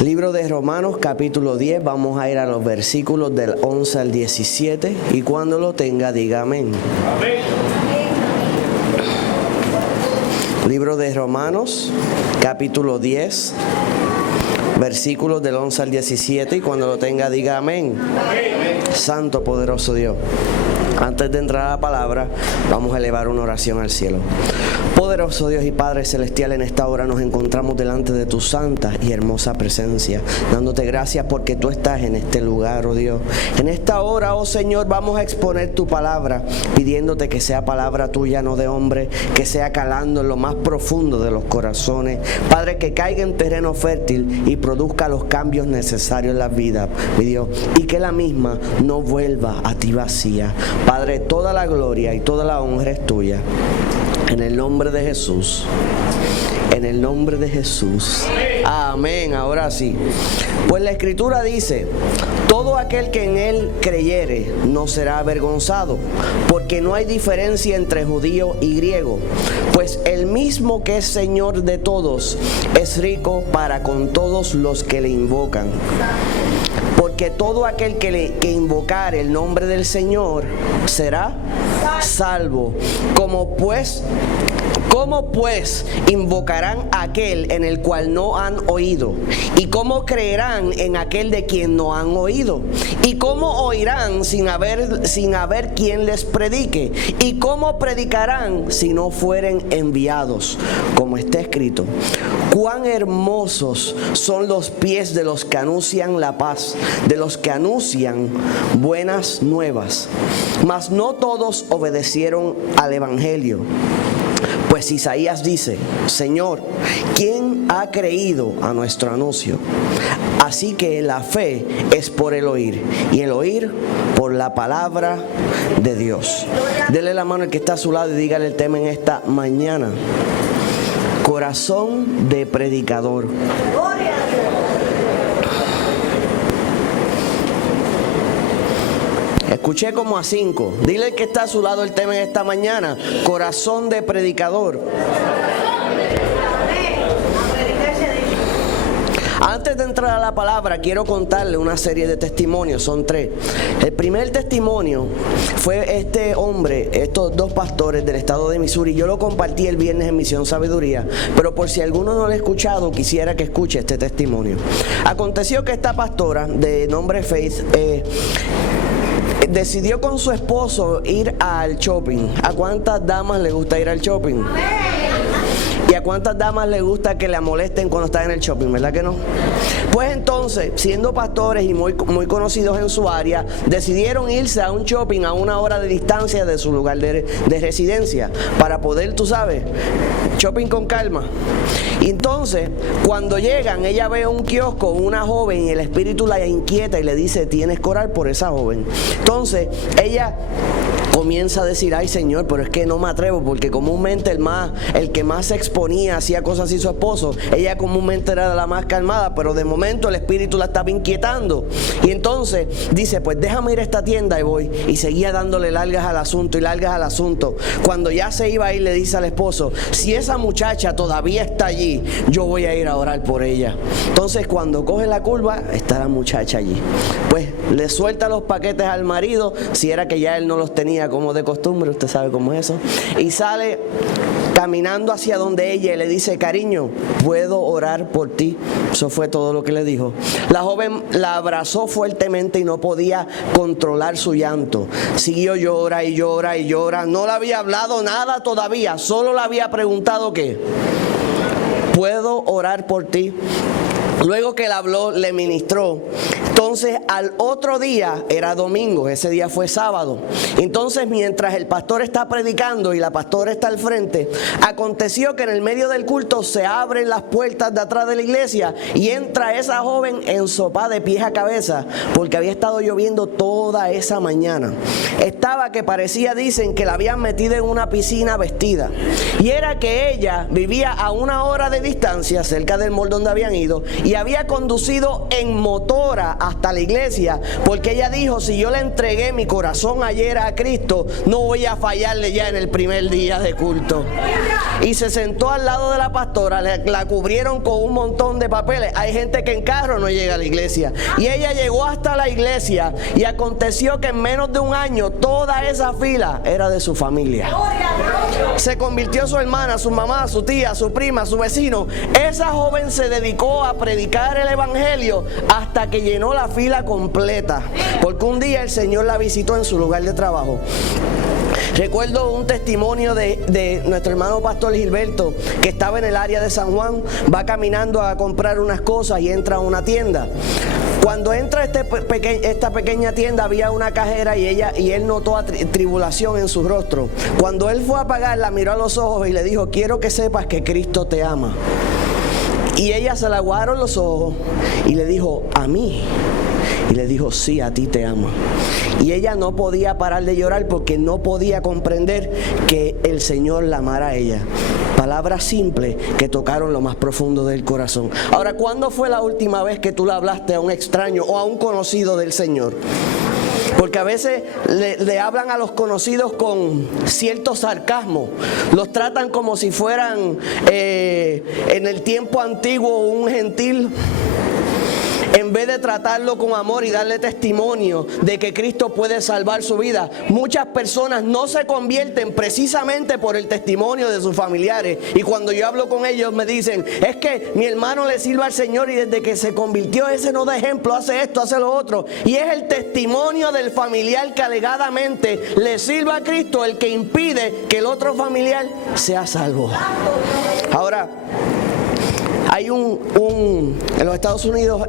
Libro de Romanos, capítulo 10, vamos a ir a los versículos del 11 al 17 y cuando lo tenga diga amén. Amén. Libro de Romanos, capítulo 10, versículos del 11 al 17 y cuando lo tenga diga amén. Amén. Santo, poderoso Dios. Antes de entrar a la palabra, vamos a elevar una oración al cielo. Poderoso Dios y Padre Celestial, en esta hora nos encontramos delante de tu santa y hermosa presencia, dándote gracias porque tú estás en este lugar, oh Dios. En esta hora, oh Señor, vamos a exponer tu palabra, pidiéndote que sea palabra tuya, no de hombre, que sea calando en lo más profundo de los corazones. Padre, que caiga en terreno fértil y produzca los cambios necesarios en la vida, mi Dios, y que la misma no vuelva a ti vacía. Padre, toda la gloria y toda la honra es tuya. En el nombre de Jesús. En el nombre de Jesús. Amén. Ahora sí. Pues la Escritura dice: todo aquel que en Él creyere no será avergonzado, porque no hay diferencia entre judío y griego, pues el mismo que es Señor de todos es rico para con todos los que le invocan. Porque todo aquel que invocare el nombre del Señor será salvo. ¿Cómo pues invocarán a aquel en el cual no han oído? ¿Y cómo creerán en aquel de quien no han oído? ¿Y cómo oirán sin haber quien les predique? ¿Y cómo predicarán si no fueren enviados? Como está escrito: cuán hermosos son los pies de los que anuncian la paz, de los que anuncian buenas nuevas. Mas no todos obedecieron al evangelio. Pues Isaías dice: Señor, ¿quién ha creído a nuestro anuncio? Así que la fe es por el oír, y el oír por la palabra de Dios. Dele la mano al que está a su lado y dígale el tema en esta mañana: corazón de predicador. Escuché como a 5. Dile al que está a su lado el tema en esta mañana: corazón de predicador. Antes de entrar a la palabra, quiero contarle una serie de testimonios, son 3. El primer testimonio fue este hombre, estos 2 pastores del estado de Missouri. Yo lo compartí el viernes en Misión Sabiduría, pero por si alguno no lo ha escuchado, quisiera que escuche este testimonio. Aconteció que esta pastora, de nombre Faith, decidió con su esposo ir al shopping. ¿A cuántas damas le gusta ir al shopping? ¿Y a cuántas damas les gusta que la molesten cuando están en el shopping? ¿Verdad que no? Pues entonces, siendo pastores y muy conocidos en su área, decidieron irse a un shopping a 1 hora de distancia de su lugar de residencia para poder, tú sabes, shopping con calma. Y entonces, cuando llegan, ella ve un kiosco, una joven, y el espíritu la inquieta y le dice: tienes que orar por esa joven. Entonces, ella comienza a decir: ay Señor, pero es que no me atrevo, porque comúnmente el que más se exponía, hacía cosas así su esposo, ella comúnmente era la más calmada, pero de momento el espíritu la estaba inquietando. Y entonces dice: pues déjame ir a esta tienda, y voy. Y seguía dándole largas al asunto y largas al asunto. Cuando ya se iba a ir, le dice al esposo: si esa muchacha todavía está allí, yo voy a ir a orar por ella. Entonces cuando coge la curva, está la muchacha allí. Pues le suelta los paquetes al marido, si era que ya él no los tenía como de costumbre, usted sabe cómo es eso, y sale caminando hacia donde ella y le dice: cariño, ¿puedo orar por ti? Eso fue todo lo que le dijo. La joven la abrazó fuertemente y no podía controlar su llanto. Siguió llora y llora y llora. No le había hablado nada todavía, solo le había preguntado ¿qué? ¿Puedo orar por ti? Luego que él habló, le ministró. Entonces al otro día, era domingo, ese día fue sábado. Entonces mientras el pastor está predicando y la pastora está al frente, aconteció que en el medio del culto se abren las puertas de atrás de la iglesia y entra esa joven ensopada de pies a cabeza, porque había estado lloviendo toda esa mañana. Estaba que parecía, dicen, que la habían metido en una piscina vestida. Y era que ella vivía a 1 hora de distancia cerca del mall donde habían ido y había conducido en motora hasta la iglesia, porque ella dijo, si yo le entregué mi corazón ayer a Cristo, no voy a fallarle ya en el primer día de culto. Y se sentó al lado de la pastora, la cubrieron con un montón de papeles. Hay gente que en carro no llega a la iglesia. Y ella llegó hasta la iglesia y aconteció que en menos de un año toda esa fila era de su familia. Se convirtió su hermana, su mamá, su tía, su prima, su vecino. Esa joven se dedicó a predicar el evangelio hasta que llenó la fila completa, porque un día el Señor la visitó en su lugar de trabajo. Recuerdo un testimonio de nuestro hermano pastor Gilberto, que estaba en el área de San Juan, va caminando a comprar unas cosas y entra a una tienda. Cuando entra esta pequeña tienda, había una cajera y él notó tribulación en su rostro. Cuando él fue a pagar, la miró a los ojos y le dijo, quiero que sepas que Cristo te ama. Y ella se le aguaron los ojos y le dijo, ¿a mí? Y le dijo, sí, a ti te amo. Y ella no podía parar de llorar porque no podía comprender que el Señor la amara a ella. Palabras simples que tocaron lo más profundo del corazón. Ahora, ¿cuándo fue la última vez que tú le hablaste a un extraño o a un conocido del Señor? Porque a veces le hablan a los conocidos con cierto sarcasmo. Los tratan como si fueran en el tiempo antiguo un gentil. En vez de tratarlo con amor y darle testimonio de que Cristo puede salvar su vida, muchas personas no se convierten precisamente por el testimonio de sus familiares. Y cuando yo hablo con ellos me dicen, es que mi hermano le sirve al Señor y desde que se convirtió ese no da ejemplo, hace esto, hace lo otro. Y es el testimonio del familiar que alegadamente le sirve a Cristo el que impide que el otro familiar sea salvo. Ahora, hay en los Estados Unidos,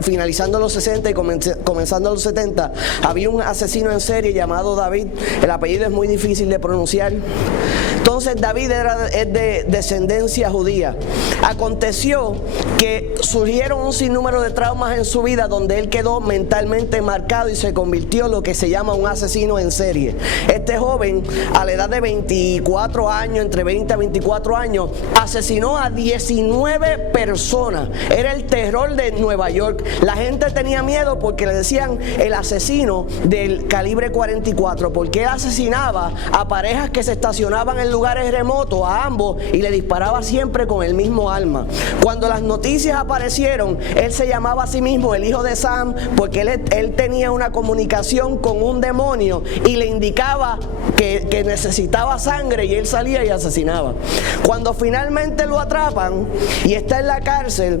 finalizando los 60 y comenzando los 70, había un asesino en serie llamado David. El apellido es muy difícil de pronunciar. Entonces David es de descendencia judía. Aconteció que surgieron un sinnúmero de traumas en su vida donde él quedó mentalmente marcado y se convirtió en lo que se llama un asesino en serie. Este joven, a la edad de 24 años, entre 20 a 24 años, asesinó a 19 personas. Era el terror de Nueva York. La gente tenía miedo porque le decían el asesino del calibre 44, porque él asesinaba a parejas que se estacionaban en lugares remotos, a ambos, y le disparaba siempre con el mismo arma. Cuando las noticias aparecieron, él se llamaba a sí mismo el hijo de Sam, porque él tenía una comunicación con un demonio y le indicaba que necesitaba sangre, y él salía y asesinaba. Cuando finalmente lo atrapan y está en la cárcel,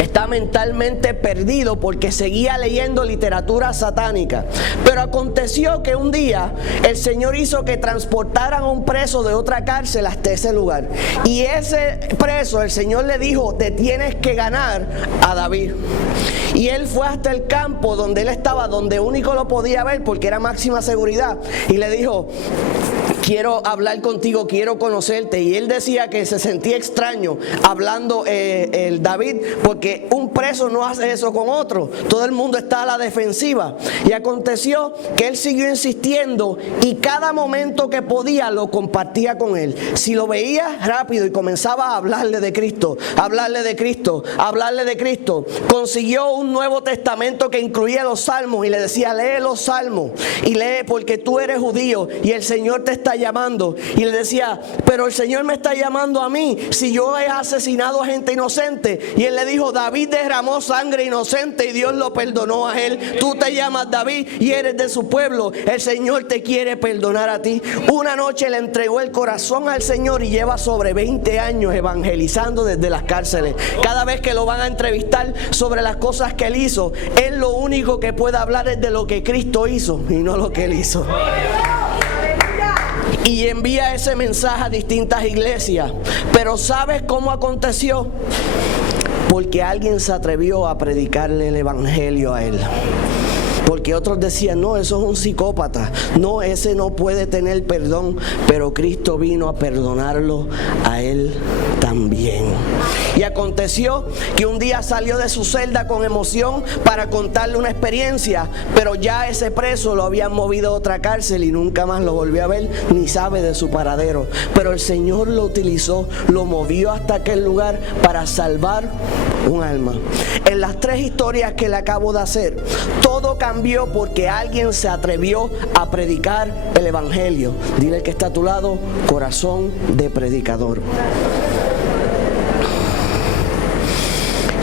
está mentalmente perdido porque seguía leyendo literatura satánica. Pero aconteció que un día el Señor hizo que transportaran a un preso de otra cárcel hasta ese lugar, y ese preso, el Señor le dijo, te tienes que ganar a David. Y él fue hasta el campo donde él estaba, donde único lo podía ver porque era máxima seguridad, y le dijo, quiero hablar contigo, quiero conocerte. Y él decía que se sentía extraño hablando el David, porque un preso no hace eso con otro. Todo el mundo está a la defensiva. Y aconteció que él siguió insistiendo y cada momento que podía lo compartía con él. Si lo veía rápido y comenzaba a hablarle de Cristo, hablarle de Cristo, hablarle de Cristo, consiguió un Nuevo Testamento que incluía los salmos y le decía, lee los salmos y lee porque tú eres judío y el Señor te está llamando. Y le decía, pero el Señor me está llamando a mí si yo he asesinado a gente inocente. Y él le dijo, David derramó sangre inocente y Dios lo perdonó a él. Tú te llamas David y eres de su pueblo. El Señor te quiere perdonar a ti. Una noche le entregó el corazón al Señor y lleva sobre 20 años evangelizando desde las cárceles. Cada vez que lo van a entrevistar sobre las cosas que él hizo, él lo único que puede hablar es de lo que Cristo hizo y no lo que él hizo. Y envía ese mensaje a distintas iglesias. Pero ¿sabes cómo aconteció? Porque alguien se atrevió a predicarle el evangelio a él. Porque otros decían, no, eso es un psicópata. No, ese no puede tener perdón. Pero Cristo vino a perdonarlo a él también. Y aconteció que un día salió de su celda con emoción para contarle una experiencia, pero ya ese preso lo habían movido a otra cárcel y nunca más lo volvió a ver, ni sabe de su paradero. Pero el Señor lo utilizó, lo movió hasta aquel lugar para salvar un alma. En las 3 historias que le acabo de hacer, todo cambió porque alguien se atrevió a predicar el evangelio. Dile al que está a tu lado, corazón de predicador.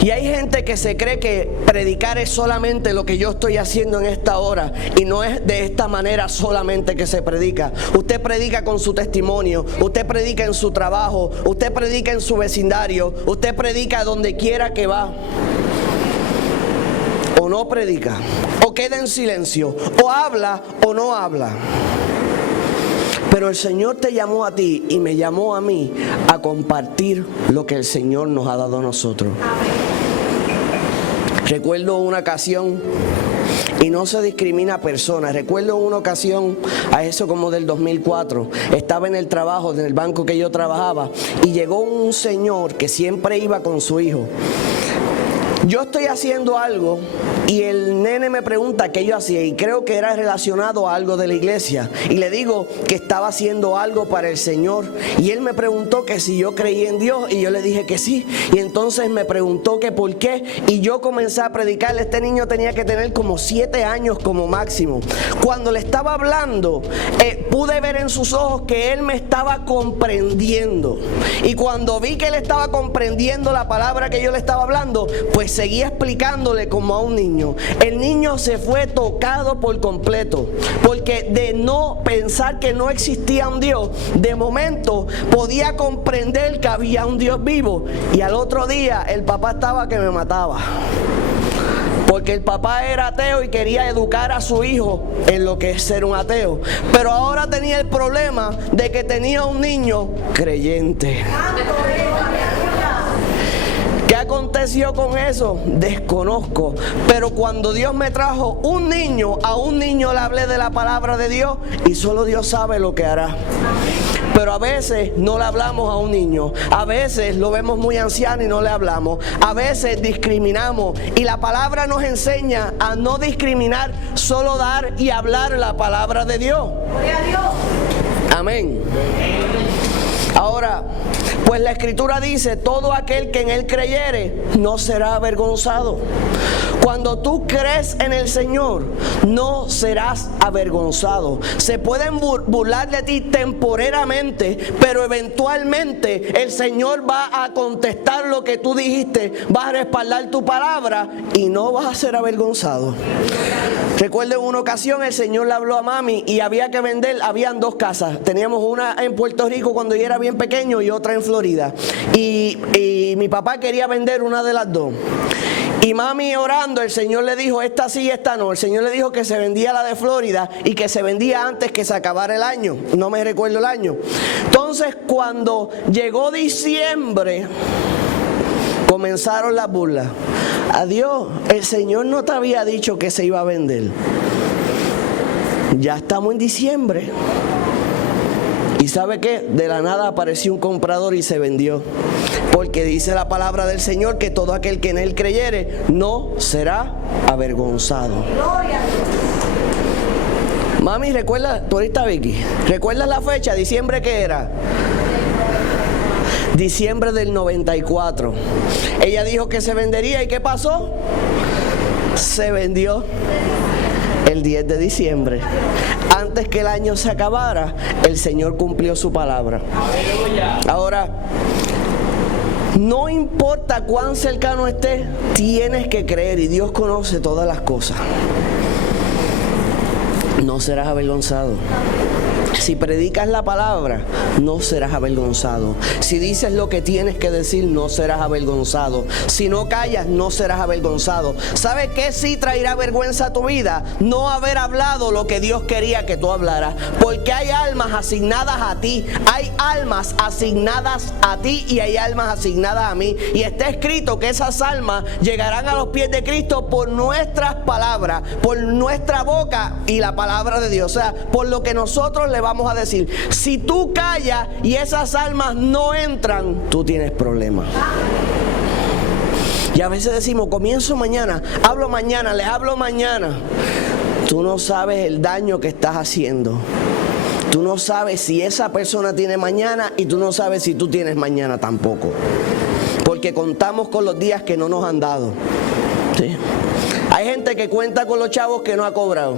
Y hay gente que se cree que predicar es solamente lo que yo estoy haciendo en esta hora, y no es de esta manera solamente que se predica. Usted predica con su testimonio, usted predica en su trabajo, usted predica en su vecindario, usted predica donde quiera que va. O no predica, o queda en silencio, o habla o no habla. Pero el Señor te llamó a ti y me llamó a mí a compartir lo que el Señor nos ha dado a nosotros. Recuerdo una ocasión, y no se discrimina a personas, recuerdo una ocasión, a eso como del 2004, estaba en el trabajo, en el banco que yo trabajaba, y llegó un señor que siempre iba con su hijo. Yo estoy haciendo algo y el nene me pregunta qué yo hacía, y creo que era relacionado a algo de la iglesia, y le digo que estaba haciendo algo para el Señor, y él me preguntó que si yo creía en Dios, y yo le dije que sí, y entonces me preguntó que por qué, y yo comencé a predicarle. Este niño tenía que tener como 7 años como máximo. Cuando le estaba hablando, pude ver en sus ojos que él me estaba comprendiendo, y cuando vi que él estaba comprendiendo la palabra que yo le estaba hablando, pues seguía explicándole como a un niño. El niño se fue tocado por completo, porque de no pensar que no existía un Dios, de momento podía comprender que había un Dios vivo. Y al otro día el papá estaba que me mataba, porque el papá era ateo y quería educar a su hijo en lo que es ser un ateo. Pero ahora tenía el problema de que tenía un niño creyente. ¿Qué aconteció con eso? Desconozco. Pero cuando Dios me trajo un niño, a un niño le hablé de la palabra de Dios, y solo Dios sabe lo que hará. Pero a veces no le hablamos a un niño, a veces lo vemos muy anciano y no le hablamos, a veces discriminamos, y la palabra nos enseña a no discriminar, solo dar y hablar la palabra de Dios. Gloria a Dios. Amén. Ahora, pues la Escritura dice, todo aquel que en Él creyere no será avergonzado. Cuando tú crees en el Señor, no serás avergonzado. Se pueden burlar de ti temporariamente, pero eventualmente el Señor va a contestar lo que tú dijiste, vas a respaldar tu palabra y no vas a ser avergonzado. Recuerdo en una ocasión el Señor le habló a mami y había que vender, habían 2 casas. Teníamos una en Puerto Rico cuando yo era bien pequeño y otra en Florida. Y mi papá quería vender una de las 2. Y mami orando, el Señor le dijo, esta sí y esta no. El Señor le dijo que se vendía la de Florida y que se vendía antes que se acabara el año. No me recuerdo el año. Entonces, cuando llegó diciembre, comenzaron las burlas. Adiós, el Señor no te había dicho que se iba a vender. Ya estamos en diciembre. ¿Y sabe qué? De la nada apareció un comprador y se vendió. Porque dice la palabra del Señor que todo aquel que en Él creyere no será avergonzado. Mami, ¿recuerdas? Tú ahorita, Vicky, ¿recuerdas la fecha? ¿Diciembre qué era? Diciembre del 94. Ella dijo que se vendería, ¿y qué pasó? Se vendió el 10 de diciembre. Antes que el año se acabara, el Señor cumplió su palabra. Ahora, no importa cuán cercano estés, tienes que creer, y Dios conoce todas las cosas. No serás avergonzado. Si predicas la palabra, no serás avergonzado. Si dices lo que tienes que decir, no serás avergonzado. Si no callas, no serás avergonzado. ¿Sabes qué sí traerá vergüenza a tu vida? No haber hablado lo que Dios quería que tú hablaras. Porque hay almas asignadas a ti. Hay almas asignadas a ti y hay almas asignadas a mí. Y está escrito que esas almas llegarán a los pies de Cristo por nuestras palabras, por nuestra boca y la palabra de Dios. O sea, por lo que nosotros le vamos a decir. Si tú callas y esas almas no entran, tú tienes problemas. Y a veces decimos, comienzo mañana, hablo mañana, les hablo mañana. Tú no sabes el daño que estás haciendo. Tú no sabes si esa persona tiene mañana y tú no sabes si tú tienes mañana tampoco. Porque contamos con los días que no nos han dado. ¿Sí? Hay gente que cuenta con los chavos que no ha cobrado.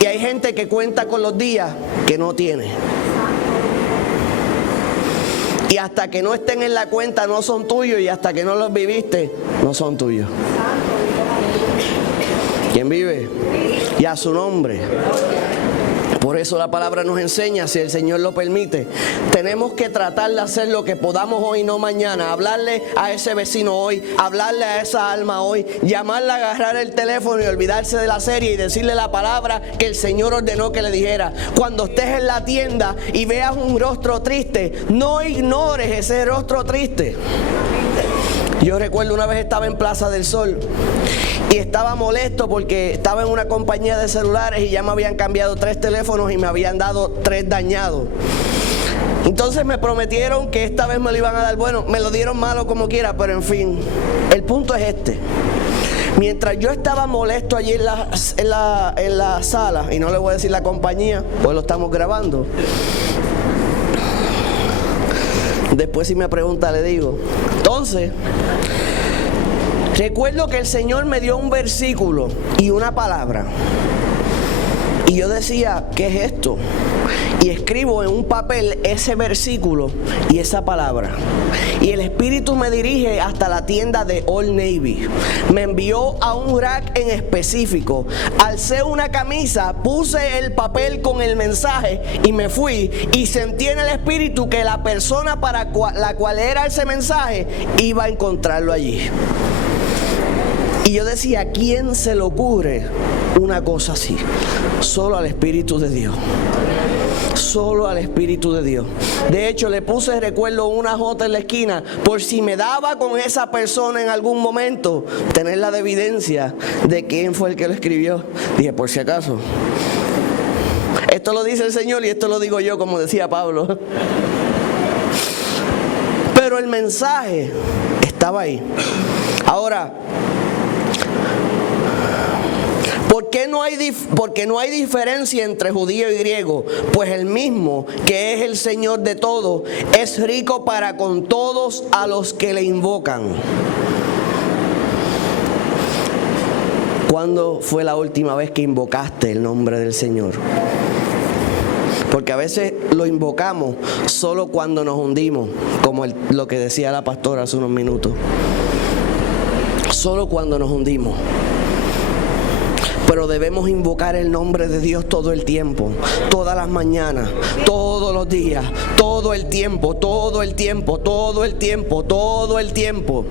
Y hay gente que cuenta con los días que no tiene. Y hasta que no estén en la cuenta no son tuyos, y hasta que no los viviste no son tuyos. ¿Quién vive? Y a su nombre. Por eso la palabra nos enseña, si el Señor lo permite, tenemos que tratar de hacer lo que podamos hoy, no mañana. Hablarle a ese vecino hoy, hablarle a esa alma hoy, llamarla, agarrar el teléfono y olvidarse de la serie y decirle la palabra que el Señor ordenó que le dijera. Cuando estés en la tienda y veas un rostro triste, no ignores ese rostro triste. Yo recuerdo una vez estaba en Plaza del Sol y estaba molesto porque estaba en una compañía de celulares y ya me habían cambiado 3 teléfonos y me habían dado 3 dañados. Entonces me prometieron que esta vez me lo iban a dar bueno, me lo dieron malo como quiera, pero en fin, el punto es este. Mientras yo estaba molesto allí en la sala, y no le voy a decir la compañía, pues lo estamos grabando. Después si me pregunta le digo. Entonces, recuerdo que el Señor me dio un versículo y una palabra. Y yo decía, ¿qué es esto? Y escribo en un papel ese versículo y esa palabra. Y el Espíritu me dirige hasta la tienda de Old Navy. Me envió a un rack en específico. Alcé una camisa, puse el papel con el mensaje y me fui. Y sentí en el Espíritu que la persona para la cual era ese mensaje iba a encontrarlo allí. Y yo decía, ¿a quién se le ocurre una cosa así? Solo al Espíritu de Dios. Solo al Espíritu de Dios. De hecho, le puse, recuerdo, una J en la esquina, por si me daba con esa persona en algún momento, tener la evidencia de quién fue el que lo escribió. Dije, por si acaso. Esto lo dice el Señor y esto lo digo yo, como decía Pablo. Pero el mensaje estaba ahí. Ahora, porque no hay diferencia entre judío y griego, pues el mismo, que es el Señor de todo, es rico para con todos a los que le invocan. ¿Cuándo fue la última vez que invocaste el nombre del Señor? Porque a veces lo invocamos solo cuando nos hundimos, como lo que decía la pastora hace unos minutos. Solo cuando nos hundimos. Pero debemos invocar el nombre de Dios todo el tiempo, todas las mañanas, todos los días, todo el tiempo, todo el tiempo, todo el tiempo, todo el tiempo.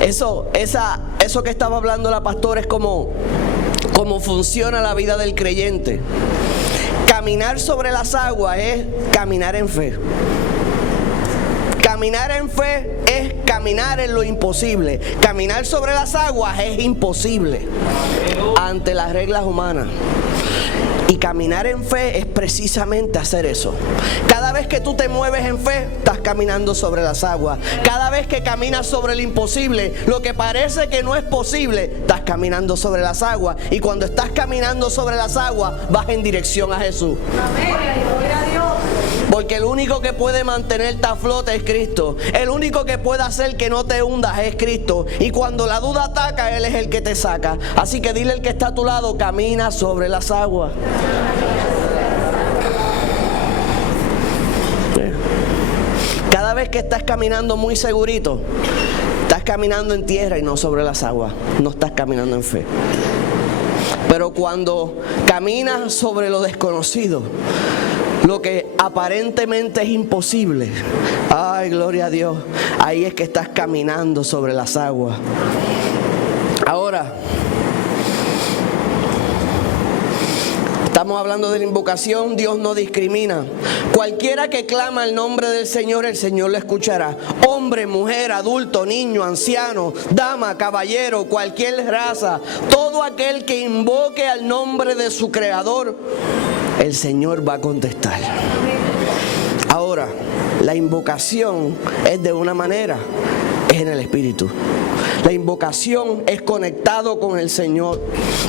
Eso que estaba hablando la pastora es como funciona la vida del creyente. Caminar sobre las aguas es caminar en fe. Caminar en fe es caminar en lo imposible. Caminar sobre las aguas es imposible ante las reglas humanas. Y caminar en fe es precisamente hacer eso. Cada vez que tú te mueves en fe, estás caminando sobre las aguas. Cada vez que caminas sobre lo imposible, lo que parece que no es posible, estás caminando sobre las aguas. Y cuando estás caminando sobre las aguas, vas en dirección a Jesús. Porque el único que puede mantenerte a flote es Cristo. El único que puede hacer que no te hundas es Cristo. Y cuando la duda ataca, Él es el que te saca. Así que dile al que está a tu lado, camina sobre las aguas. Cada vez que estás caminando muy segurito, estás caminando en tierra y no sobre las aguas. No estás caminando en fe. Pero cuando caminas sobre lo desconocido, lo que aparentemente es imposible, ay, gloria a Dios, ahí es que estás caminando sobre las aguas. Ahora, estamos hablando de la invocación. Dios no discrimina. Cualquiera que clama el nombre del Señor, el Señor lo escuchará. Hombre, mujer, adulto, niño, anciano, dama, caballero, cualquier raza, todo aquel que invoque al nombre de su Creador, el Señor va a contestar. Ahora, la invocación es de una manera, es en el Espíritu. La invocación es conectado con el Señor,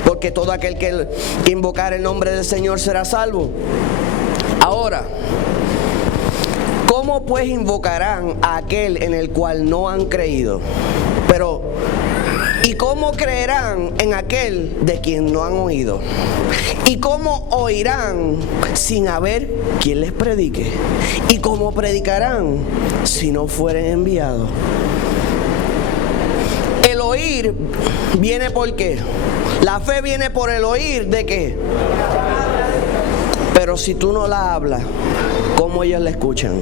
porque todo aquel que invocar el nombre del Señor será salvo. Ahora, ¿cómo pues invocarán a aquel en el cual no han creído? Pero, ¿y cómo creerán en aquel de quien no han oído? ¿Y cómo oirán sin haber quien les predique? ¿Y cómo predicarán si no fueren enviados? El oír viene por qué. La fe viene por el oír de qué. Pero si tú no la hablas, ¿cómo ellos la escuchan?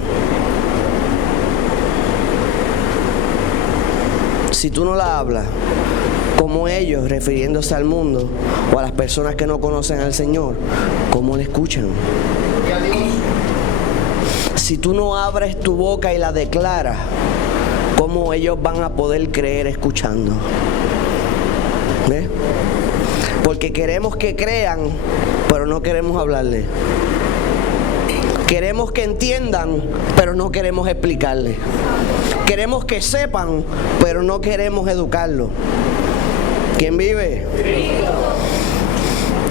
Si tú no la hablas, ¿cómo ellos, refiriéndose al mundo o a las personas que no conocen al Señor, cómo le escuchan? Si tú no abres tu boca y la declaras, ¿cómo ellos van a poder creer escuchando? ¿Ves? Porque queremos que crean, pero no queremos hablarles. Queremos que entiendan, pero no queremos explicarles. Queremos que sepan, pero no queremos educarlos. ¿Quién vive?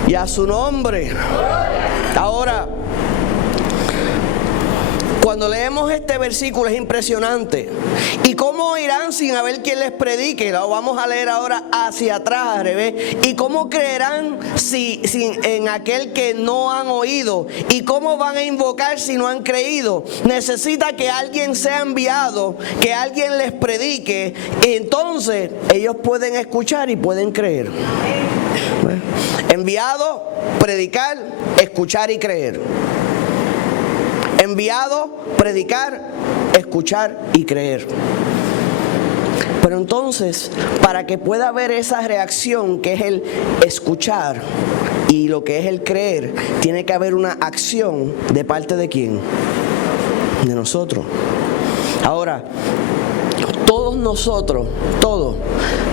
Y a su nombre. Ahora, cuando leemos este versículo es impresionante. ¿Y cómo oirán sin haber quien les predique? Lo vamos a leer ahora hacia atrás, al revés. ¿Y cómo creerán en aquel que no han oído? ¿Y cómo van a invocar si no han creído? Necesita que alguien sea enviado, que alguien les predique. Y entonces ellos pueden escuchar y pueden creer. Enviado, predicar, escuchar y creer. Enviado, predicar, escuchar y creer. Pero entonces, para que pueda haber esa reacción que es el escuchar y lo que es el creer, tiene que haber una acción de parte de ¿quién? De nosotros. Ahora, todos nosotros, todos,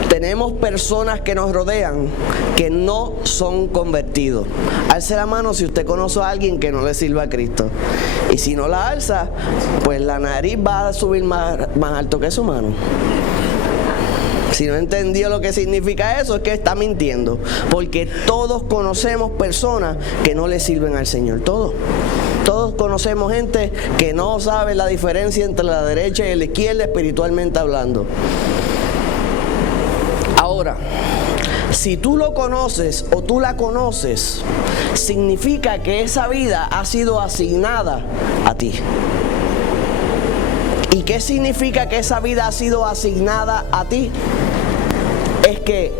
tenemos personas que nos rodean que no son convertidos. Alce la mano si usted conoce a alguien que no le sirva a Cristo. Y si no la alza, pues la nariz va a subir más alto que su mano. Si no entendió lo que significa eso, es que está mintiendo. Porque todos conocemos personas que no le sirven al Señor. Todos. Todos conocemos gente que no sabe la diferencia entre la derecha y la izquierda espiritualmente hablando. Ahora, si tú lo conoces o tú la conoces, significa que esa vida ha sido asignada a ti. ¿Y qué significa que esa vida ha sido asignada a ti? Es que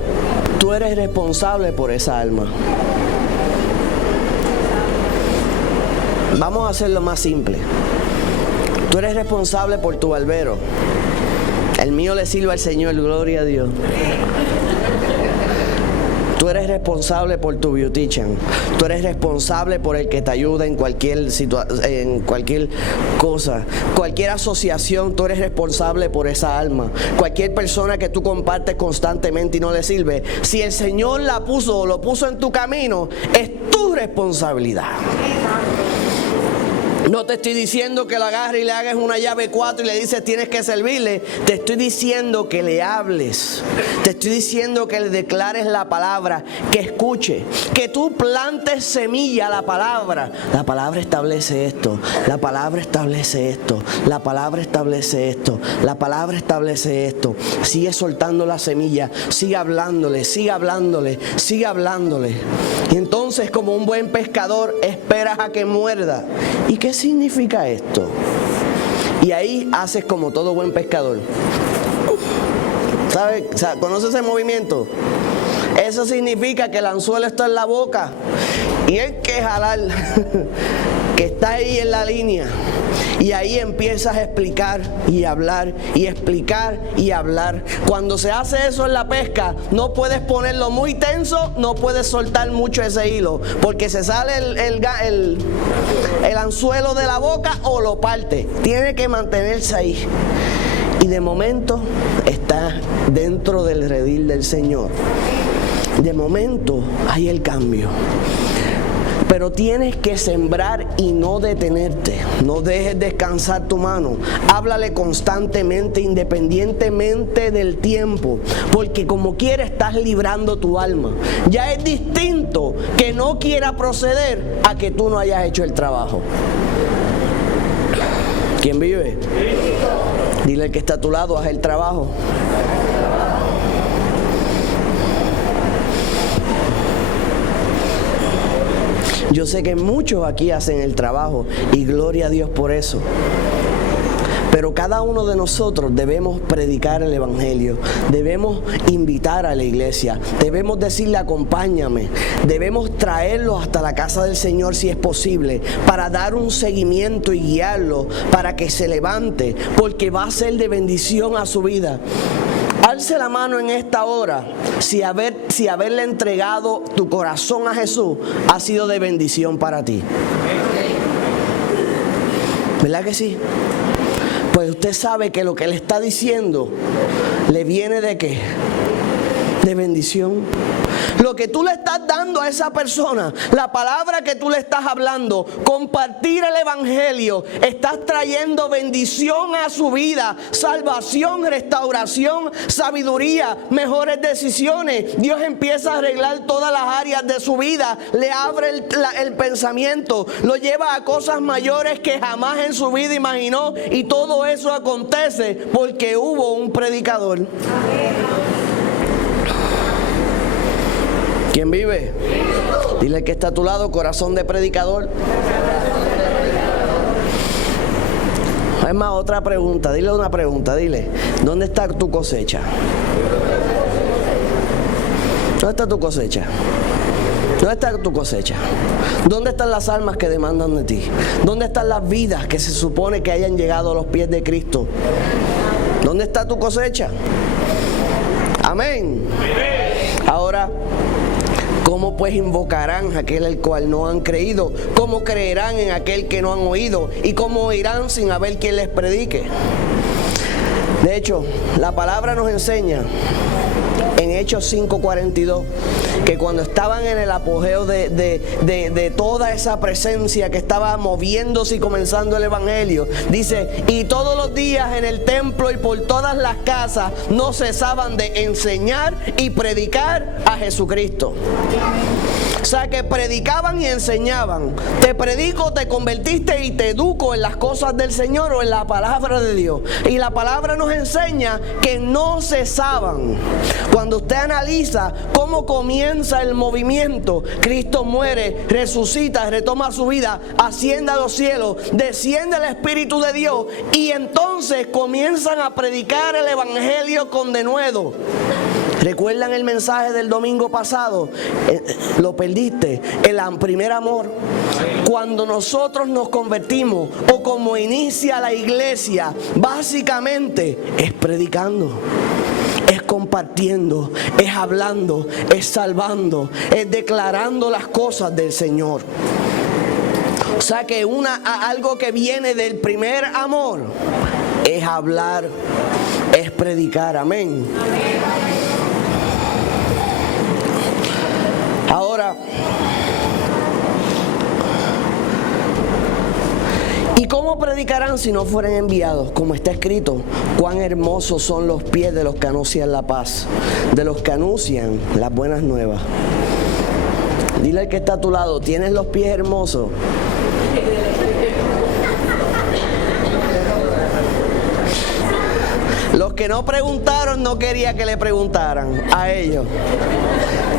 tú eres responsable por esa alma. Vamos a hacerlo más simple. Tú eres responsable por tu barbero. El mío le sirve al Señor, gloria a Dios. Tú eres responsable por tu beautician. Tú eres responsable por el que te ayuda en cualquier cosa. Cualquier asociación, tú eres responsable por esa alma. Cualquier persona que tú compartes constantemente y no le sirve, si el Señor la puso o lo puso en tu camino, es tu responsabilidad. No te estoy diciendo que lo agarres y le hagas una llave 4 y le dices tienes que servirle. Te estoy diciendo que le hables. Te estoy diciendo que le declares la palabra, que escuche, que tú plantes semilla a la palabra. La palabra establece esto, la palabra establece esto, la palabra establece esto, la palabra establece esto. Sigue soltando la semilla, sigue hablándole, sigue hablándole, sigue hablándole. Y entonces, como un buen pescador, esperas a que muerda. ¿Y qué significa esto? Y ahí haces como todo buen pescador. ¿Sabe? ¿Conoce ese movimiento? Eso significa que el anzuelo está en la boca y hay que jalar, que está ahí en la línea. Y ahí empiezas a explicar y hablar y explicar y hablar. Cuando se hace eso en la pesca, no puedes ponerlo muy tenso, no puedes soltar mucho ese hilo, porque se sale el anzuelo de la boca o lo parte. Tiene que mantenerse ahí. Y de momento está dentro del redil del Señor. De momento hay el cambio. Pero tienes que sembrar y no detenerte. No dejes descansar tu mano. Háblale constantemente, independientemente del tiempo. Porque como quiera estás librando tu alma. Ya es distinto que no quiera proceder a que tú no hayas hecho el trabajo. ¿Quién vive? Dile al que está a tu lado, haz el trabajo. Yo sé que muchos aquí hacen el trabajo y gloria a Dios por eso. Pero cada uno de nosotros debemos predicar el Evangelio, debemos invitar a la iglesia, debemos decirle acompáñame, debemos traerlos hasta la casa del Señor si es posible, para dar un seguimiento y guiarlo para que se levante, porque va a ser de bendición a su vida. Alce la mano en esta hora si haberle entregado tu corazón a Jesús ha sido de bendición para ti. ¿Verdad que sí? Pues usted sabe que lo que le está diciendo le viene ¿de qué? De bendición. Lo que tú le estás dando a esa persona, la palabra que tú le estás hablando, compartir el Evangelio, estás trayendo bendición a su vida, salvación, restauración, sabiduría, mejores decisiones. Dios empieza a arreglar todas las áreas de su vida, le abre el pensamiento, lo lleva a cosas mayores que jamás en su vida imaginó, y todo eso acontece porque hubo un predicador. Amén. ¿Quién vive? Dile que está a tu lado, corazón de predicador. Es más, otra pregunta, dile una pregunta, dile, ¿dónde está tu cosecha? ¿Dónde está tu cosecha? ¿Dónde está tu cosecha? ¿Dónde están las almas que demandan de ti? ¿Dónde están las vidas que se supone que hayan llegado a los pies de Cristo? ¿Dónde está tu cosecha? Amén. Ahora, ¿cómo pues invocarán a aquel el cual no han creído? ¿Cómo creerán en aquel que no han oído? ¿Y cómo oirán sin haber quien les predique? De hecho, la palabra nos enseña en Hechos 5:42 que cuando estaban en el apogeo de toda esa presencia que estaba moviéndose y comenzando el Evangelio, dice, y todos los días en el templo y por todas las casas no cesaban de enseñar y predicar a Jesucristo. O sea que predicaban y enseñaban. Te predico, te convertiste y te educo en las cosas del Señor o en la palabra de Dios. Y la palabra nos enseña que no cesaban. Cuando usted analiza cómo comienza el movimiento, Cristo muere, resucita, retoma su vida, asciende a los cielos, desciende el Espíritu de Dios y entonces comienzan a predicar el Evangelio con denuedo. ¿Recuerdan el mensaje del domingo pasado? Lo perdiste, el primer amor. Cuando nosotros nos convertimos o como inicia la iglesia, básicamente es predicando, es compartiendo, es hablando, es salvando, es declarando las cosas del Señor. O sea que algo que viene del primer amor es hablar, es predicar. Amén. Ahora, ¿y cómo predicarán si no fueren enviados? Como está escrito, cuán hermosos son los pies de los que anuncian la paz, de los que anuncian las buenas nuevas. Dile al que está a tu lado, ¿tienes los pies hermosos? Los que no preguntaron no quería que le preguntaran a ellos.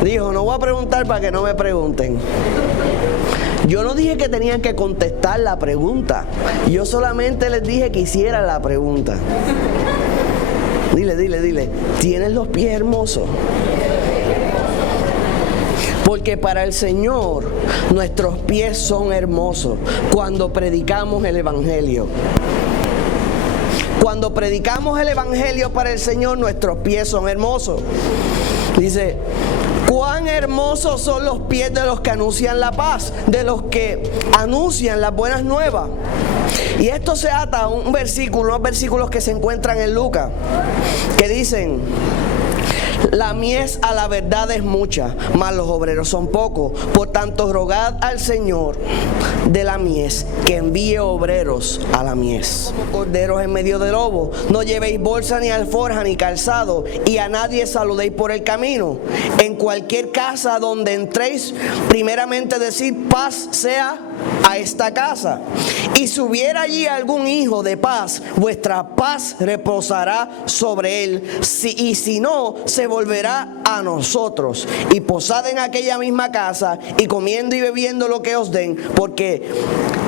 Dijo, no voy a preguntar para que no me pregunten. Yo no dije que tenían que contestar la pregunta. Yo solamente les dije que hicieran la pregunta. Dile, ¿tienes los pies hermosos? Porque para el Señor nuestros pies son hermosos cuando predicamos el Evangelio. Cuando predicamos el Evangelio para el Señor, nuestros pies son hermosos. Dice, cuán hermosos son los pies de los que anuncian la paz, de los que anuncian las buenas nuevas. Y esto se ata a un versículo, unos versículos que se encuentran en Lucas, que dicen: la mies a la verdad es mucha, mas los obreros son pocos. Por tanto, rogad al Señor de la mies que envíe obreros a la mies. Como corderos en medio de lobos, no llevéis bolsa ni alforja ni calzado, y a nadie saludéis por el camino. En cualquier casa donde entréis, primeramente decid: paz sea a esta casa. Y si hubiera allí algún hijo de paz, vuestra paz reposará sobre él, y si no, se volverá a nosotros. Y posad en aquella misma casa, y comiendo y bebiendo lo que os den, porque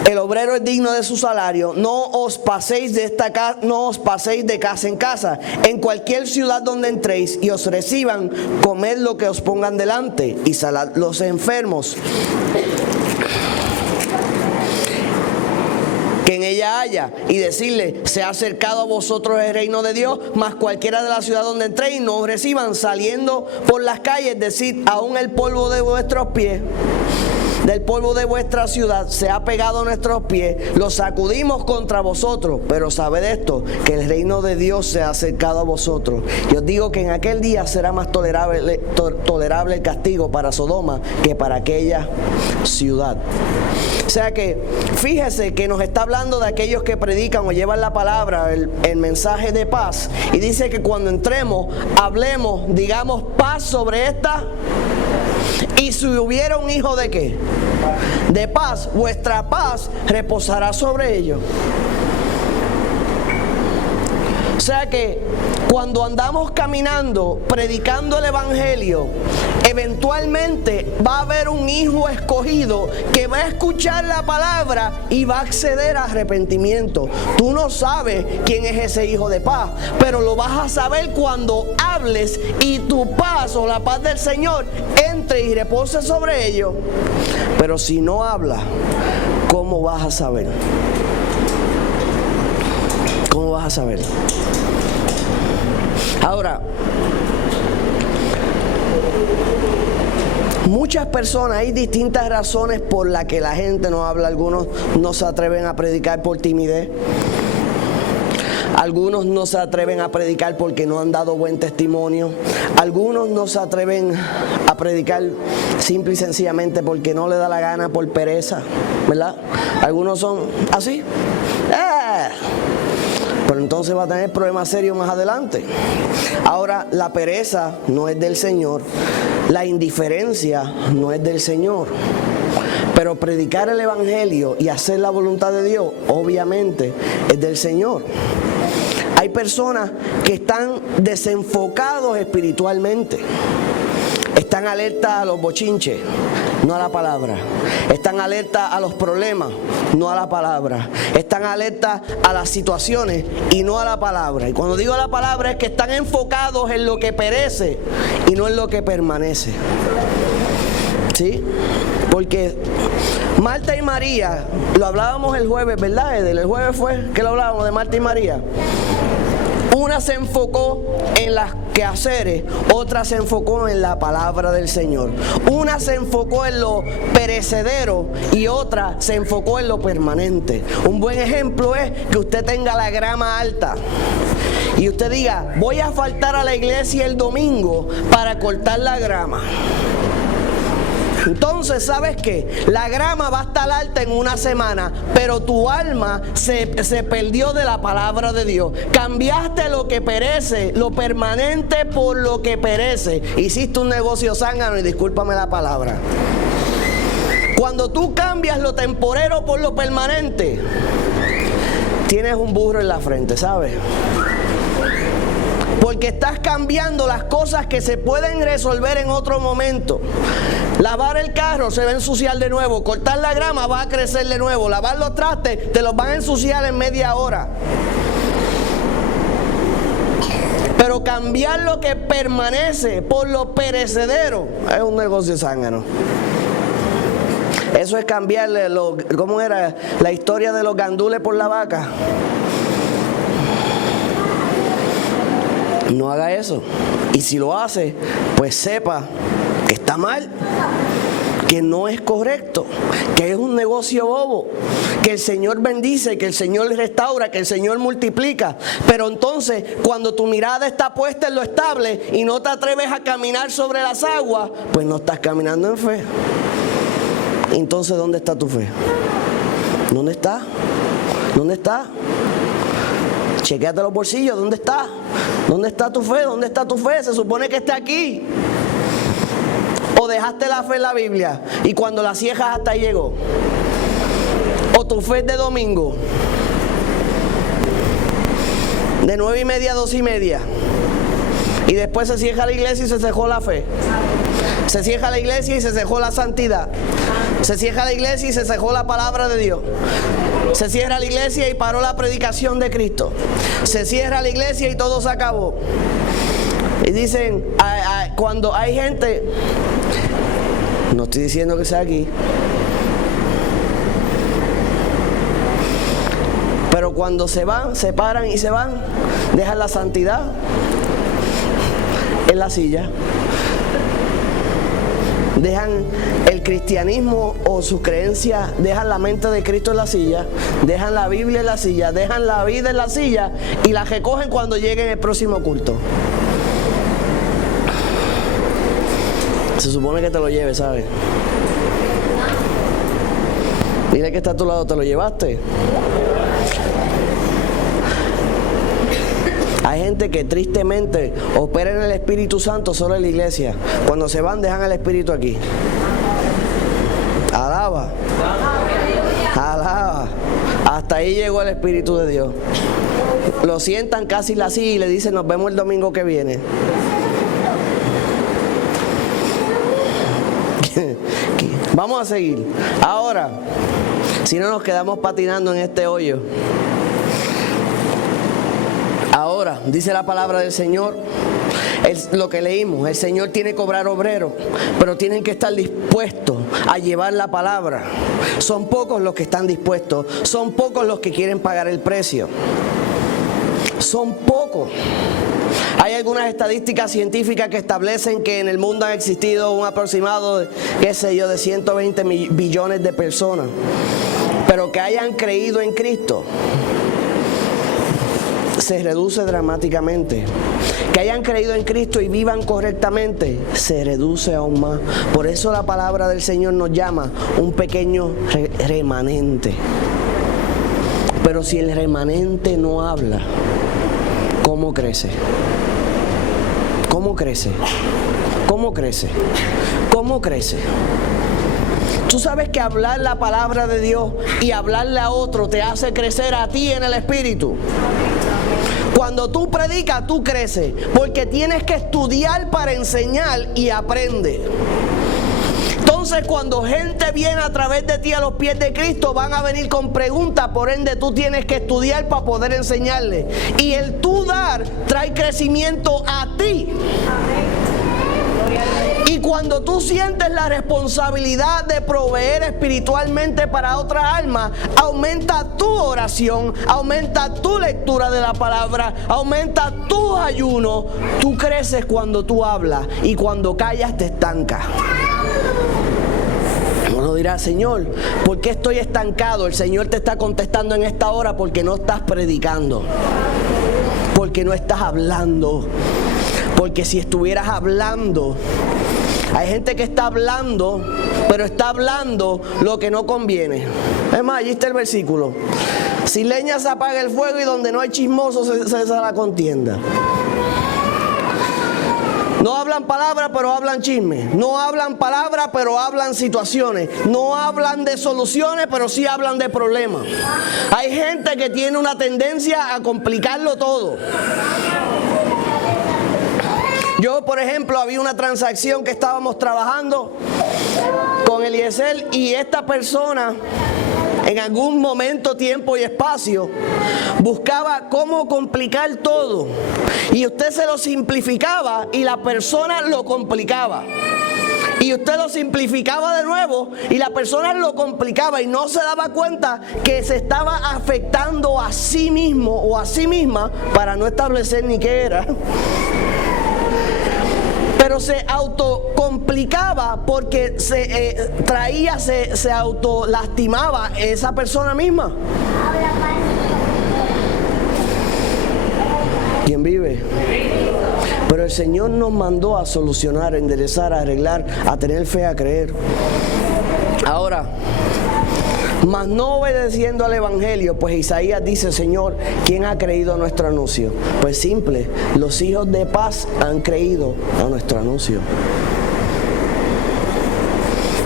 el obrero es digno de su salario. No os paséis de esta casa, no os paséis de casa en casa. En cualquier ciudad donde entréis y os reciban, comed lo que os pongan delante, y salad los enfermos que en ella haya, y decirle: se ha acercado a vosotros el reino de Dios. Mas cualquiera de la ciudad donde entréis no os reciban, saliendo por las calles, decid: aún el polvo de vuestros pies, del polvo de vuestra ciudad se ha pegado a nuestros pies, lo sacudimos contra vosotros. Pero sabed esto, que el reino de Dios se ha acercado a vosotros. Y os digo que en aquel día será más tolerable el castigo para Sodoma que para aquella ciudad. O sea que fíjese que nos está hablando de aquellos que predican o llevan la palabra, el mensaje de paz. Y dice que cuando entremos, hablemos, digamos paz sobre esta. Y si hubiera un hijo de ¿qué? De paz, vuestra paz reposará sobre ellos. O sea que cuando andamos caminando, predicando el Evangelio, eventualmente va a haber un hijo escogido que va a escuchar la palabra y va a acceder a arrepentimiento. Tú no sabes quién es ese hijo de paz, pero lo vas a saber cuando hables y tu paz o la paz del Señor entre y repose sobre ellos. Pero si no hablas, ¿cómo vas a saber? ¿Cómo vas a saber? Ahora, muchas personas, hay distintas razones por las que la gente no habla. Algunos no se atreven a predicar por timidez. Algunos no se atreven a predicar porque no han dado buen testimonio. Algunos no se atreven a predicar simple y sencillamente porque no le da la gana, por pereza, ¿verdad? Algunos son así. Pero entonces va a tener problemas serios más adelante. Ahora, la pereza no es del Señor. La indiferencia no es del Señor. Pero predicar el Evangelio y hacer la voluntad de Dios, obviamente, es del Señor. Hay personas que están desenfocados espiritualmente. Están alertas a los bochinches, no a la palabra. Están alertas a los problemas, no a la palabra. Están alertas a las situaciones y no a la palabra. Y cuando digo la palabra es que están enfocados en lo que perece y no en lo que permanece. ¿Sí? Porque Marta y María, lo hablábamos el jueves, ¿verdad, Edel? El jueves fue que lo hablábamos de Marta y María. Una se enfocó en las quehaceres, otra se enfocó en la palabra del Señor. Una se enfocó en lo perecedero y otra se enfocó en lo permanente. Un buen ejemplo es que usted tenga la grama alta y usted diga: voy a faltar a la iglesia el domingo para cortar la grama. Entonces, ¿sabes qué? La grama va a estar alta en una semana, pero tu alma se perdió de la palabra de Dios. Cambiaste lo que perece, lo permanente por lo que perece. Hiciste un negocio zángano y discúlpame la palabra. Cuando tú cambias lo temporero por lo permanente, tienes un burro en la frente, ¿sabes? Porque estás cambiando las cosas que se pueden resolver en otro momento. Lavar el carro se va a ensuciar de nuevo. Cortar la grama va a crecer de nuevo. Lavar los trastes te los van a ensuciar en media hora. Pero Pero cambiar lo que permanece por lo perecedero es un negocio zángano. Eso es cambiarle ¿cómo era la historia de los gandules por la vaca? No haga eso. Y si lo hace, pues sepa que está mal, que no es correcto, que es un negocio bobo, que el Señor bendice, que el Señor restaura, que el Señor multiplica. Pero entonces, cuando tu mirada está puesta en lo estable y no te atreves a caminar sobre las aguas, pues no estás caminando en fe. Entonces, ¿dónde está tu fe? ¿Dónde está? ¿Dónde está? Chequéate los bolsillos, ¿dónde está? ¿Dónde está tu fe? ¿Dónde está tu fe? Se supone que está aquí. O dejaste la fe en la Biblia y cuando la ciejas hasta ahí llegó. O tu fe es de domingo, de 9:30 a 2:30, y después se cierra la iglesia y se cejó la fe. Se cierra la iglesia y se cejó la santidad. Se cierra la iglesia y se cejó la palabra de Dios. Se cierra la iglesia y paró la predicación de Cristo. Se cierra la iglesia y todo se acabó. Y dicen, cuando hay gente, no estoy diciendo que sea aquí, pero cuando se van, se paran y se van, dejan la santidad en la silla. Dejan el cristianismo o su creencia, dejan la mente de Cristo en la silla, dejan la Biblia en la silla, dejan la vida en la silla y la recogen cuando lleguen el próximo culto. Se supone que te lo lleves, ¿sabes? Dile que está a tu lado, ¿te lo llevaste? Hay gente que tristemente opera en el Espíritu Santo solo en la iglesia. Cuando se van, dejan el Espíritu aquí. Alaba. Alaba. Hasta ahí llegó el Espíritu de Dios. Lo sientan casi en la silla y le dicen, nos vemos el domingo que viene. Vamos a seguir. Ahora, si no nos quedamos patinando en este hoyo. Ahora, dice la palabra del Señor, lo que leímos, el Señor tiene que cobrar obreros, pero tienen que estar dispuestos a llevar la palabra. Son pocos los que están dispuestos, son pocos los que quieren pagar el precio. Son pocos. Hay algunas estadísticas científicas que establecen que en el mundo han existido un aproximado de 120 billones de personas, pero que hayan creído en Cristo se reduce dramáticamente. Que hayan creído en Cristo y vivan correctamente se reduce aún más. Por eso la palabra del Señor nos llama un pequeño remanente. Pero si el remanente no habla, ¿cómo crece? ¿Cómo crece? ¿Cómo crece? ¿Cómo crece? Tú sabes que hablar la palabra de Dios y hablarle a otro te hace crecer a ti en el Espíritu. Cuando tú predicas, tú creces, porque tienes que estudiar para enseñar y aprende. Entonces, cuando gente viene a través de ti a los pies de Cristo, van a venir con preguntas, por ende tú tienes que estudiar para poder enseñarle. Y el tú dar trae crecimiento a ti. Y cuando tú sientes la responsabilidad de proveer espiritualmente para otra alma, aumenta tu oración, aumenta tu lectura de la palabra, aumenta tu ayuno. Tú creces cuando tú hablas y cuando callas te estancas. Uno dirá, Señor, ¿por qué estoy estancado? El Señor te está contestando en esta hora porque no estás predicando, porque no estás hablando. Porque si estuvieras hablando, hay gente que está hablando, pero está hablando lo que no conviene. Es más, allí está el versículo. Sin leña se apaga el fuego y donde no hay chismosos se cesa la contienda. No hablan palabra, pero hablan chisme. No hablan palabra, pero hablan situaciones. No hablan de soluciones, pero sí hablan de problemas. Hay gente que tiene una tendencia a complicarlo todo. Yo, por ejemplo, había una transacción que estábamos trabajando con Eliezer y esta persona en algún momento, tiempo y espacio, buscaba cómo complicar todo. Y usted se lo simplificaba y la persona lo complicaba. Y usted lo simplificaba de nuevo y la persona lo complicaba y no se daba cuenta que se estaba afectando a sí mismo o a sí misma para no establecer ni qué era. Pero se autocomplicaba porque se autolastimaba esa persona misma. ¿Quién vive? Pero el Señor nos mandó a solucionar, a enderezar, a arreglar, a tener fe, a creer. Ahora, mas no obedeciendo al Evangelio, pues Isaías dice: Señor, ¿quién ha creído a nuestro anuncio? Pues simple, los hijos de paz han creído a nuestro anuncio.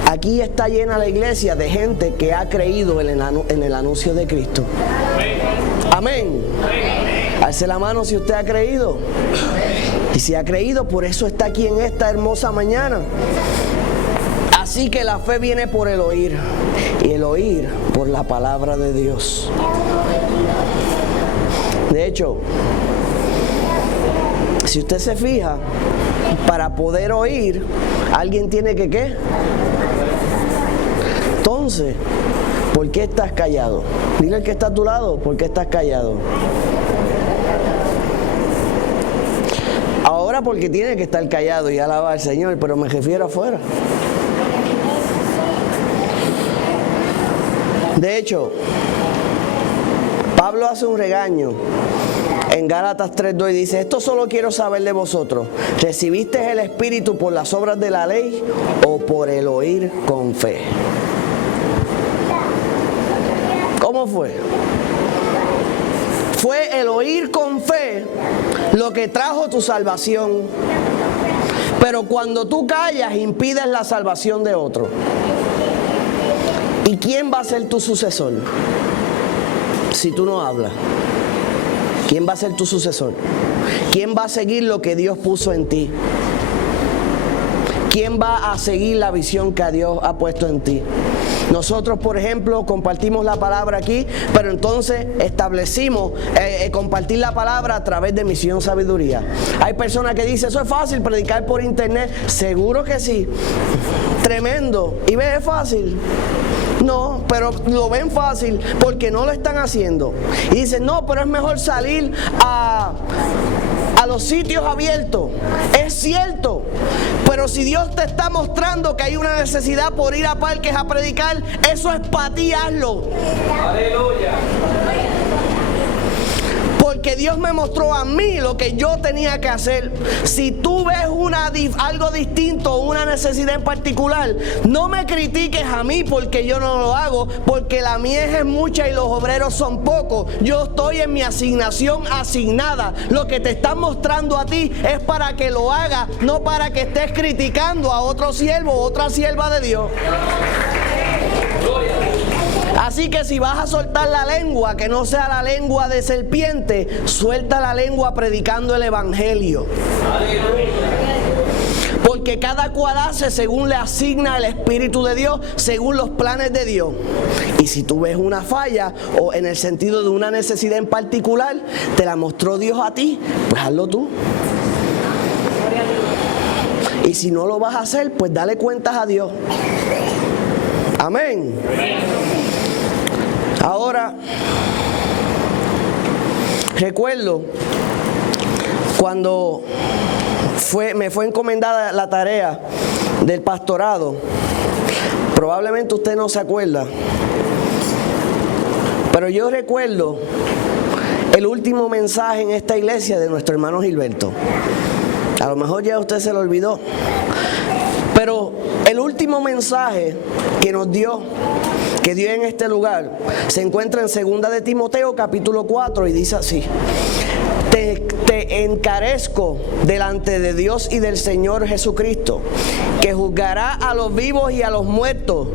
Aquí está llena la iglesia de gente que ha creído en el anuncio de Cristo. Amén. Alce la mano si usted ha creído. Y si ha creído, por eso está aquí en esta hermosa mañana. Así que la fe viene por el oír, y el oír por la palabra de Dios. De hecho, si usted se fija, para poder oír, alguien tiene que ¿qué? Entonces, ¿por qué estás callado? Dile al que está a tu lado, ¿por qué estás callado? Ahora porque tiene que estar callado y alabar al Señor, pero me refiero afuera. De hecho, Pablo hace un regaño en Gálatas 3:2 y dice: esto solo quiero saber de vosotros, ¿recibisteis el Espíritu por las obras de la ley o por el oír con fe? ¿Cómo fue? Fue el oír con fe lo que trajo tu salvación. Pero cuando tú callas, impides la salvación de otro. ¿Y quién va a ser tu sucesor? Si tú no hablas, ¿quién va a ser tu sucesor? ¿Quién va a seguir lo que Dios puso en ti? ¿Quién va a seguir la visión que Dios ha puesto en ti? Nosotros, por ejemplo, compartimos la palabra aquí, pero entonces establecimos compartir la palabra a través de Misión Sabiduría. Hay personas que dicen: eso es fácil, predicar por internet. Seguro que sí. Tremendo. ¿Y ves, es fácil? No, pero lo ven fácil porque no lo están haciendo. Y dicen: no, pero es mejor salir a los sitios abiertos. Es cierto, pero si Dios te está mostrando que hay una necesidad por ir a parques a predicar, eso es para ti, hazlo. Aleluya. Porque Dios me mostró a mí lo que yo tenía que hacer. Si tú ves algo distinto, una necesidad en particular, no me critiques a mí porque yo no lo hago, porque la mies es mucha y los obreros son pocos. Yo estoy en mi asignación asignada. Lo que te están mostrando a ti es para que lo hagas, no para que estés criticando a otro siervo o otra sierva de Dios. Así que si vas a soltar la lengua, que no sea la lengua de serpiente, suelta la lengua predicando el Evangelio. Porque cada cual hace según le asigna el Espíritu de Dios, según los planes de Dios. Y si tú ves una falla o en el sentido de una necesidad en particular, te la mostró Dios a ti, pues hazlo tú. Y si no lo vas a hacer, pues dale cuentas a Dios. Amén. Ahora, recuerdo cuando me fue encomendada la tarea del pastorado. Probablemente usted no se acuerda, pero yo recuerdo el último mensaje en esta iglesia de nuestro hermano Gilberto. A lo mejor ya usted se lo olvidó, pero el último mensaje que nos dio, que dio en este lugar, se encuentra en 2 de Timoteo capítulo 4 y dice así: te encarezco delante de Dios y del Señor Jesucristo, que juzgará a los vivos y a los muertos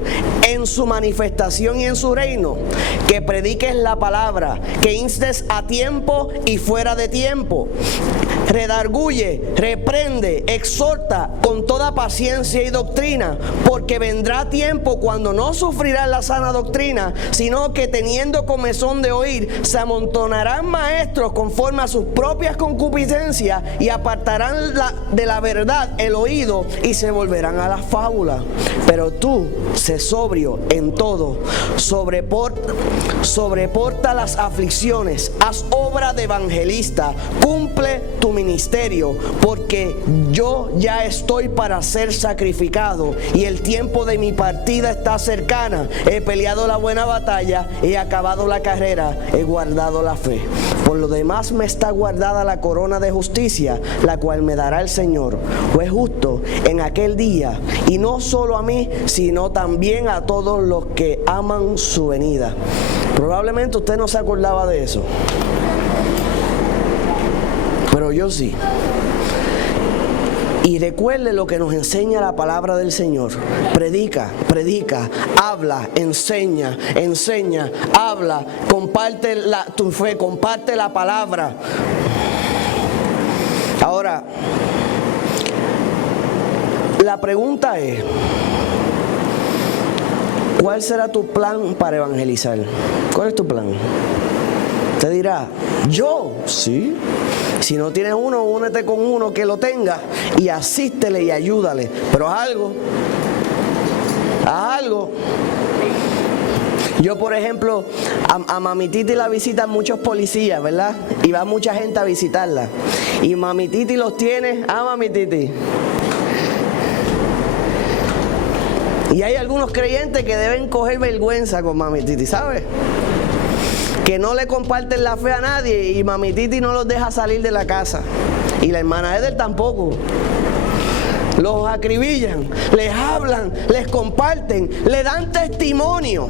en su manifestación y en su reino, que prediques la palabra, que instes a tiempo y fuera de tiempo, redarguye, reprende, exhorta con toda paciencia y doctrina, porque vendrá tiempo cuando no sufrirán la sana doctrina, sino que teniendo comezón de oír, se amontonarán maestros conforme a sus propias concupiscencias y apartarán de la verdad el oído y se volverán a las fábulas. Pero tú, sé sobrio en todo, sobreporta las aflicciones, haz obra de evangelista, cumple tu ministerio, porque yo ya estoy para ser sacrificado y el tiempo de mi partida está cercana. He peleado la buena batalla, he acabado la carrera, he guardado la fe. Por lo demás me está guardada la corona de justicia, la cual me dará el Señor, juez justo, en aquel día, y no solo a mí, sino también a todos los que aman su venida. Probablemente usted no se acordaba de eso, pero yo sí. Y recuerde lo que nos enseña la palabra del Señor. Predica, habla, enseña, habla, comparte tu fe, comparte la palabra. Ahora, la pregunta es, ¿cuál será tu plan para evangelizar? ¿Cuál es tu plan? Usted dirá, ¿yo? Sí. Si no tienes uno, únete con uno que lo tenga y asístele y ayúdale. Pero haz algo. Yo, por ejemplo, a Mami Titi la visitan muchos policías, ¿verdad? Y va mucha gente a visitarla. Y Mami Titi los tiene, Mami Titi. Y hay algunos creyentes que deben coger vergüenza con Mami Titi, ¿sabes? Que no le comparten la fe a nadie y Mami Titi no los deja salir de la casa. Y la hermana Eder tampoco. Los acribillan, les hablan, les comparten, le dan testimonio.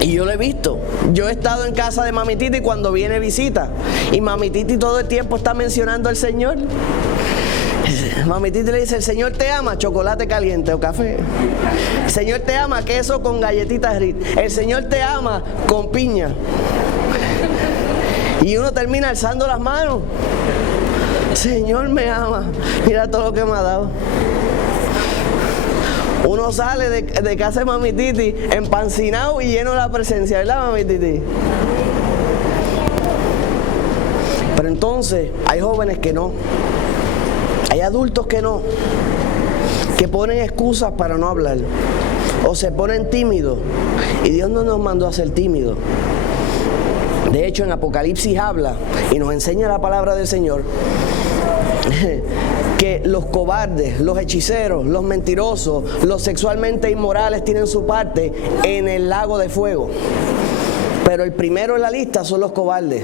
Y yo lo he visto. Yo he estado en casa de Mami Titi cuando viene visita. Y Mami Titi todo el tiempo está mencionando al Señor. Mami Titi le dice, el Señor te ama, chocolate caliente o café. El Señor te ama, queso con galletitas Ritz. El Señor te ama con piña. Y uno termina alzando las manos. Señor me ama, mira todo lo que me ha dado. Uno sale de casa de Mami Titi empancinado y lleno de la presencia, ¿verdad, Mami Titi? Pero entonces hay jóvenes que no. Hay adultos que no, que ponen excusas para no hablar, o se ponen tímidos, y Dios no nos mandó a ser tímidos. De hecho, en Apocalipsis habla, y nos enseña la palabra del Señor, que los cobardes, los hechiceros, los mentirosos, los sexualmente inmorales tienen su parte en el lago de fuego. Pero el primero en la lista son los cobardes.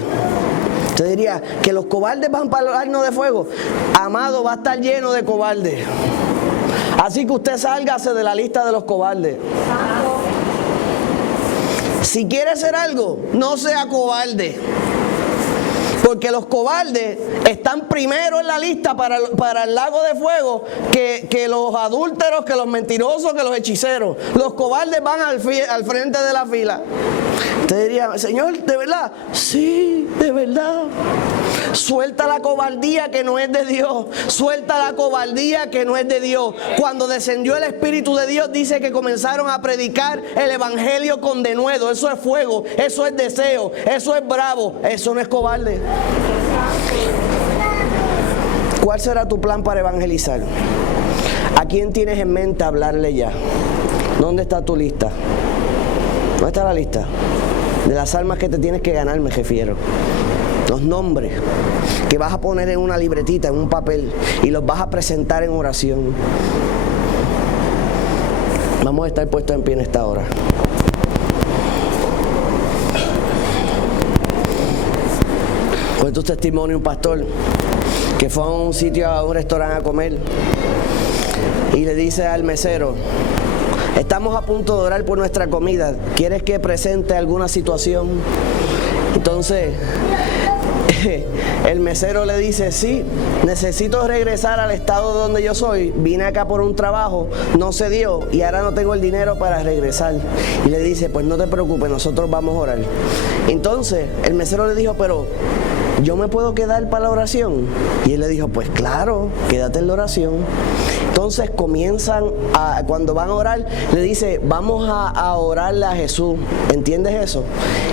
Usted diría que los cobardes van para el horno de fuego. Amado, va a estar lleno de cobardes. Así que usted sálgase de la lista de los cobardes. Si quiere ser algo, no sea cobarde. Porque los cobardes están primero en la lista para el lago de fuego que los adúlteros, que los mentirosos, que los hechiceros. Los cobardes van al frente de la fila. Usted diría, Señor, ¿de verdad? Sí, de verdad. Suelta la cobardía que no es de Dios. Suelta la cobardía que no es de Dios. Cuando descendió el Espíritu de Dios, dice que comenzaron a predicar el Evangelio con denuedo. Eso es fuego, eso es deseo, eso es bravo, eso no es cobarde. ¿Cuál será tu plan para evangelizar? ¿A quién tienes en mente hablarle ya? ¿Dónde está tu lista? ¿Dónde está la lista? De las almas que te tienes que ganar, me refiero. Los nombres que vas a poner en una libretita, en un papel, y los vas a presentar en oración. Vamos a estar puestos en pie en esta hora. Cuento un testimonio, un pastor que fue a un sitio, a un restaurante a comer, y le dice al mesero, estamos a punto de orar por nuestra comida, ¿quieres que presente alguna situación? Entonces el mesero le dice, sí, necesito regresar al estado donde yo soy, vine acá por un trabajo, no se dio y ahora no tengo el dinero para regresar. Y le dice, pues no te preocupes, nosotros vamos a orar. Entonces el mesero le dijo, pero ¿yo me puedo quedar para la oración? Y él le dijo, pues claro, quédate en la oración. Entonces cuando van a orar, le dice, vamos a orarle a Jesús. ¿Entiendes eso?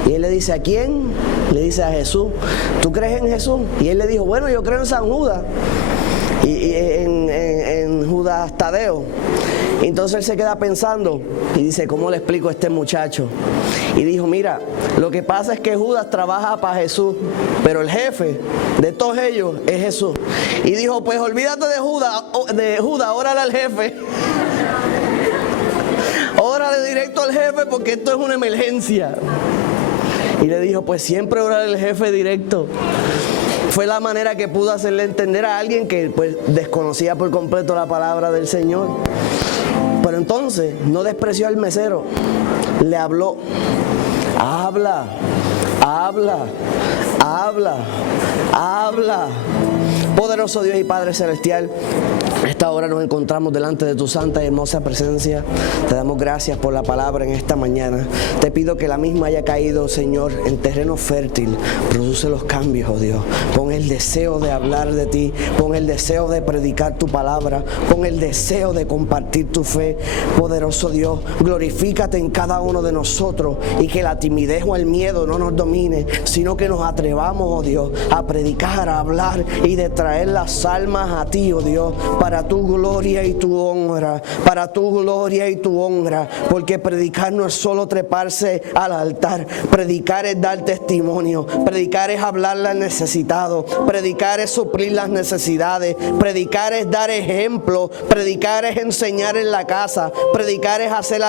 Y él le dice, ¿a quién? Le dice, a Jesús. ¿Tú crees en Jesús? Y él le dijo, bueno, yo creo en San Judas. Y en Judas Tadeo. Entonces él se queda pensando y dice, ¿cómo le explico a este muchacho? Y dijo, mira, lo que pasa es que Judas trabaja para Jesús, pero el jefe de todos ellos es Jesús. Y dijo, pues olvídate de Judas, órale al jefe. Órale directo al jefe porque esto es una emergencia. Y le dijo, pues siempre órale al jefe directo. Fue la manera que pudo hacerle entender a alguien que pues desconocía por completo la palabra del Señor. Pero entonces no despreció al mesero, le habló, habla, habla, habla, habla. Poderoso Dios y Padre Celestial, a esta hora nos encontramos delante de tu santa y hermosa presencia. Te damos gracias por la palabra en esta mañana. Te pido que la misma haya caído, Señor, en terreno fértil. Produce los cambios, oh Dios. Pon el deseo de hablar de ti. Pon el deseo de predicar tu palabra. Pon el deseo de compartir tu fe. Poderoso Dios, glorifícate en cada uno de nosotros y que la timidez o el miedo no nos domine, sino que nos atrevamos, oh Dios, a predicar, a hablar y de traer las almas a ti, oh Dios, para tu gloria y tu honra, para tu gloria y tu honra, porque predicar no es solo treparse al altar, predicar es dar testimonio, predicar es hablarle al necesitado, predicar es suplir las necesidades, predicar es dar ejemplo, predicar es enseñar en la casa, predicar es hacer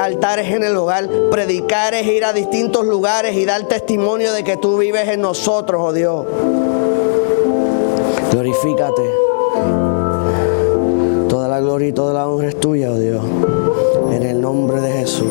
altares en el hogar, predicar es ir a distintos lugares y dar testimonio de que tú vives en nosotros, oh Dios. Glorifícate. Toda la gloria y toda la honra es tuya, oh Dios. En el nombre de Jesús.